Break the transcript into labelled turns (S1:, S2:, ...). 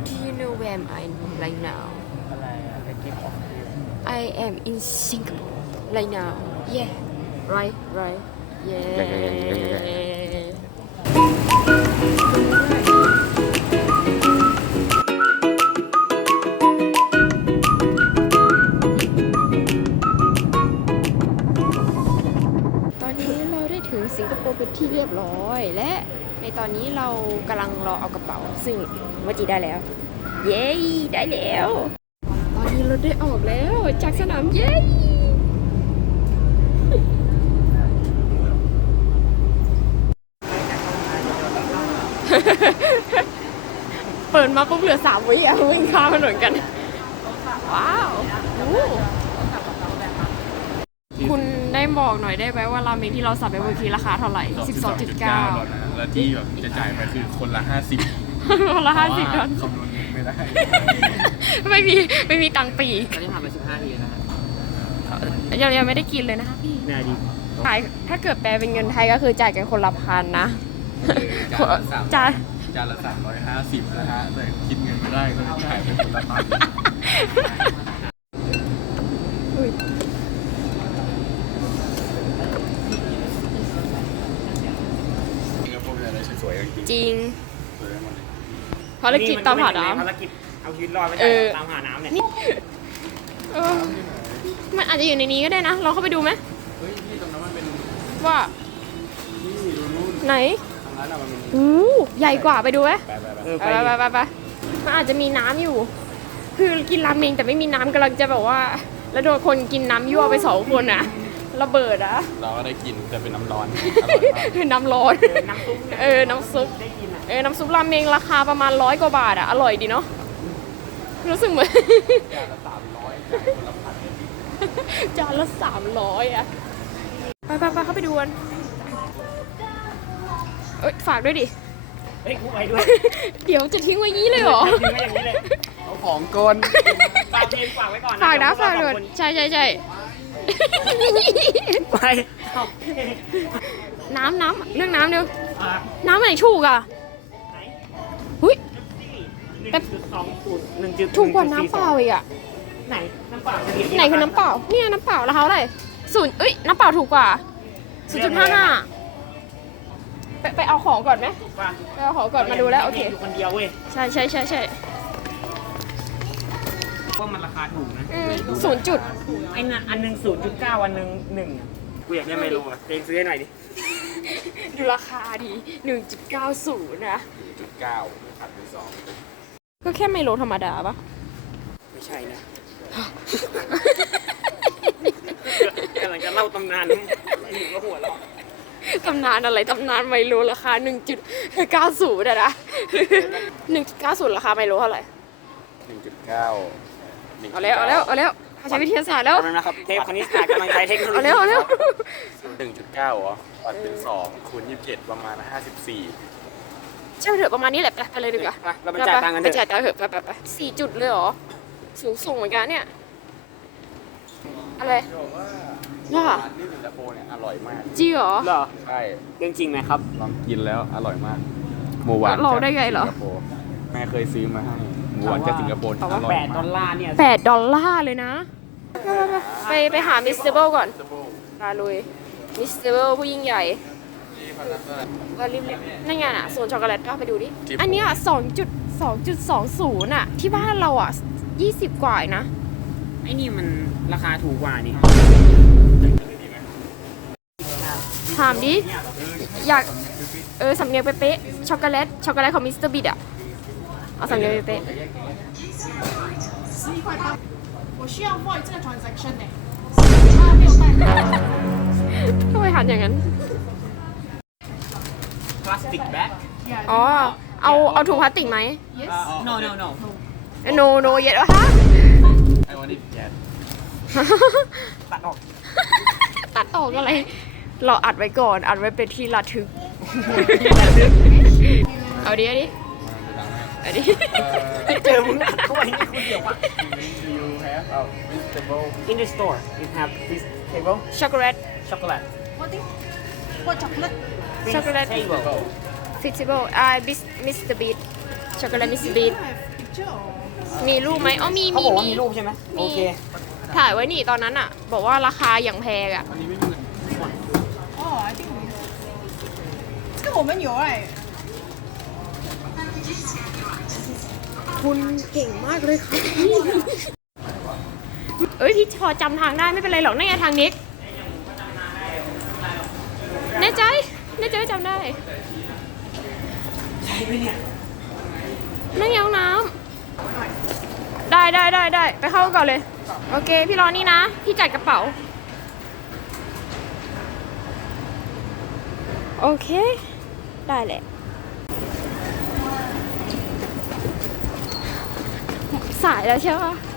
S1: do you know where am I right now
S2: อะไรเป็นที่ของที่
S1: I am in Singapore right now yeah right yeahตอนนี้เราได้ถึงสิงคโปร์เป็นที่เรียบร้อยและในตอนนี้เรากำลังรอเอากระเป๋าซึ่งวจิได้แล้วเย้ได้แล้วตอนนี้เราได้ออกแล้วจากสนามเย้เปิดมาปุ๊บเหลือ3 วิอ่ะวิ่งข้ามถนนกันว้าวคุณได้บอกหน่อยได้ไหมว่าราเมงที่เราสั่งไปเมื่อกี้ราคาเท่าไหร่ 12.9
S3: แล้วที่แบบจะจ่ายไปคือคนละ50
S1: คนละ50ดอล
S3: คำนวณเงินไม่ได้
S1: ไม่มีตังค์ปีก
S2: ตอนนี้ผ่านไป15 ทีนะฮะ
S1: ยังไม่ได้กินเลยนะคะพี่
S2: น่าดี
S1: ขายถ้าเกิดแปลเป็นเงินไทยก็คือจ่ายกันคนละพันนะจ่าย
S3: จานละ350นะฮะแต่คิดเงินไม่ได้ก็เลยจ่ายไปคนละพันสิงคโปร์เป็นอะไรสวยๆจริง
S1: สวยหมดภารกิจตามหาน้ำ
S2: ภารกิจเอาชีวิตรอดไม่ได้ตามหาน้ำเนี่ย
S1: มันอาจจะอยู่ในนี้ก็ได้นะ เราเข้าไปดูไหม
S3: เฮ้ยที่ตรงนั้นมันเป็น
S1: ว่า
S3: ที่ดูนู่น
S1: ไหน
S3: ตรงนั้นมันเป็น
S1: ใหญ่กว่าไปดูไหม
S3: ไป
S1: ไปมันอาจจะมีน้ำอยู่ คือกินราเมงแต่ไม่มีน้ำกำลังจะแบบว่า แล้วโดนคนกินน้ำยั่วไป2 คนอ่ะระเบิดอ่ะ
S3: เราก็ได้กินแต่เป็นน้ำร้อนอร่อยมาก
S1: คือน้ำร้อน
S2: น้ำซุป
S1: น้ำซุปน้ำซุปราเมงราคาประมาณ100 กว่าบาทอ่ะอร่อยดีเนาะรู้สึกเหมือน
S3: จานละ300จ่ายคนละพัน
S1: จานละ300อ่ะไปเข้าไปดูกันฝากด้วยดิ
S2: เฮ้ยกูไปด้วย
S1: เดี๋ยวจะทิ้งไว้งี้เลยเหรอ
S2: ทิ้งไว้อย่างนี้เลย
S3: เอาของกล
S2: ฝากเพลงฝากไว้ก่อน
S1: ฝากนะฝากด้วยใช่
S2: ไปเอา
S1: น้ำเรื่องน้ำเร็ว
S2: อ่ะ
S1: น้ำไหนถูกอ่ะ
S2: ไหน
S1: หุ้ย
S2: 1.20
S1: ถูกกว่าน้ำเปล่าอีกอ่ะ
S2: ไหนน้ำเปล่า
S1: ไหนคือน้ำเปล่าเนี่ยน้ำเปล่าราคาเท่าไหร่น้ำเปล่าถูกกว่า 0.55 ไปเอาของก่อนไหม
S2: ว่า
S1: ไปเอาของก่อนมาดูแล้วโอเค
S2: อยู่คนเดียวเว้ย
S1: ใช่
S2: ว่ามันราคาถูกนะ
S1: 0 จุด
S2: ไอ้นั่นอันหนึ่ง0.9อันหนึ่ง1อ่ะกูอยากได้ไมโลอ่ะเพลงซื้อให้หน่อยดิ
S1: ดูราคาดี 1.90 นะ
S3: 1.9ขัดเป็น2
S1: ก็แค่ไมโลธรรมดาปะ
S2: ไม่ใช่นะกำลังจะเล่าตำนานไอ้หนูก็หัวเราะ
S1: ตำนานอะไรตำนานไมโลราคา 1.90อะนะ 1.90 ราคาไมโลเท่าไหร่
S3: 1.9
S1: เอาแล้วใช้วิทยาศาสตร์แล้ว
S2: เอาแล้วนะครับเทพคณิตศาสตร์กำลังใช้เทคโนโลยี
S1: เอาแล้ว
S3: 1.9เหรอปัดเป็น2คูณ27ประมาณ54
S1: ใช่เถอะประมาณนี้แหละไปเลยดีกว่า
S2: ไปเราไปจ่ายตังค์กันเถ
S1: ไป
S2: อะ
S1: จ่ายตังค์เถอะไป4 จุดเลยเหรอสูงส่งเหมือนกันเนี่ยอะไร ว่า
S3: ที่สิงคโปร์เนี่ยอร่อยมาก
S1: จริงเหรอ
S2: เหรอ
S3: ใช่
S2: เรื่องจริงไหมครับ
S3: ลองกินแล้วอร่อยมากหมูหวาน
S1: เราได้ไงเหรอ
S3: สิคโปแม่เคยซื้อมาให้หมูหวานจากสิงคโปร์อร่อย
S2: 8 ดอลลาร์เนี่ย
S1: $8เลยนะไปหามิสเตอร์เบิลก่อนมาลุยมิสเตอร์เบิลผู้ยิ่งใหญ่ก็รีบๆนั่นไงน่ะโซนช็อกโกแลตก็ไปดูดิอันเนี้ย2.20อ่ะที่บ้านเราอ่ะ20 กว่านะ
S2: ไอ้นี่มันราคาถูกกว่านี่
S1: ถามดิอยากสำเนียงเป๊ะๆช็อกโกแลตของมิสเตอร์บิดอ่ะเอาสำเนียงเป๊ะ
S4: 我需要 void 这个 transaction 呢、他没有办法。
S1: ๆทำไมหันอย่างนั้น
S2: พลาสติกแบ็ค
S1: อ๋อเอาถุงพลาสติกไหม
S2: no no no
S1: no เย็ดวะฮะ
S3: ไอ้วันนี้แย่
S2: ตัดออก
S1: ตัดออกอะไร เราอัดไว้ก่อน อัดไว้เป็นที่ระทึก เอาดิ
S2: เจอมึงอัดเข้าไปนี่คุณเดียวอะ
S3: you have a vegetable
S2: in the store you have this table
S1: ช็อกโกแลต
S2: chocolate
S4: What thing? What chocolate?
S2: This
S1: Chocolate
S2: table
S1: festival Mr. Beat ช็อกโกแลตมิสบิท
S4: have picture or
S1: มีรูปไหมอ๋อมี
S2: เขา
S1: มี
S2: บอกว่า
S1: มี
S2: มีรูปใช่ไหม
S1: มี
S2: โอเค
S1: ถ่ายไว้นี่ตอนนั้นอะบอกว่าราคาอย่างแพงอะ
S4: oh I think 这个我们有哎。
S1: คุณเก่งมากเลยครับเอ้ยพี่พอจำทางได้ไม่เป็นไรหรอกนั่นไงทางนี้แน่ใจว่าจำได้
S2: ใช่ไหมเนี่ย
S1: นั่นไงห้องน้ำได้ไปเข้าก่อนเลย โอเค พี่รอนี่นะ พี่จัดกระเป๋า โอเค ได้แหละ สายแล้วใช่ปะ